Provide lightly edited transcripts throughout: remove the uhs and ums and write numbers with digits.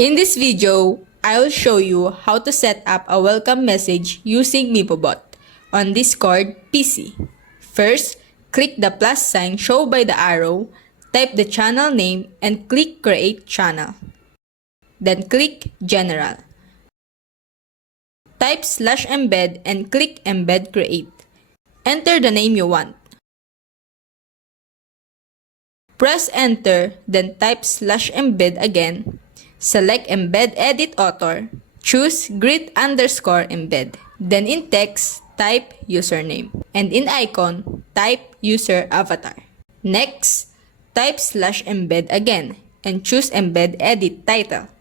In this video, I will show you how to set up a welcome message using Mimu on Discord PC. First, click the plus sign shown by the arrow, type the channel name, and click Create Channel. Then click General. Type /embed and click Embed Create. Enter the name you want. Press Enter, then type /embed again. Select Embed Edit Author. Choose grid_embed. Then in text, type username. And in icon, type user avatar. Next, type /embed again and choose Embed Edit Title.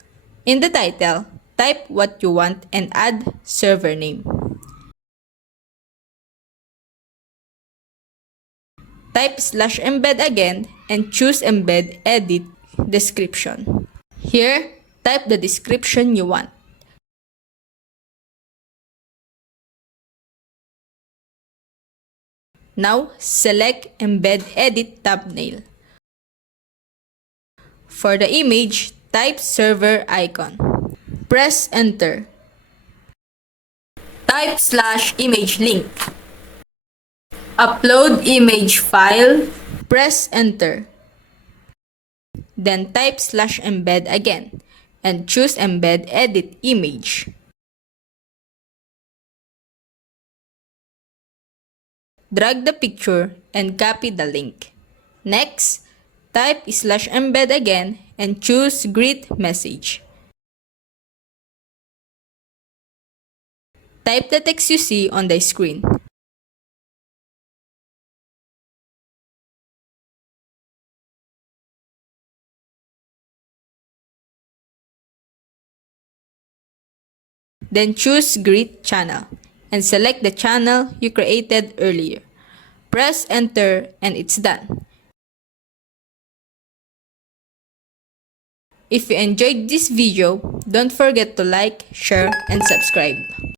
In the title, type what you want and add server name. Type /embed again and choose Embed Edit Description. Here, type the description you want. Now, select Embed Edit Thumbnail. For the image, type server icon. Press Enter. Type /image link. Upload image file. Press Enter. Then type /embed again and choose Embed Edit Image. Drag the picture and copy the link. Next, type /embed again and choose Greet Message. Type the text you see on the screen. Then choose Greet Channel and select the channel you created earlier. Press Enter and it's done. If you enjoyed this video, don't forget to like, share, and subscribe.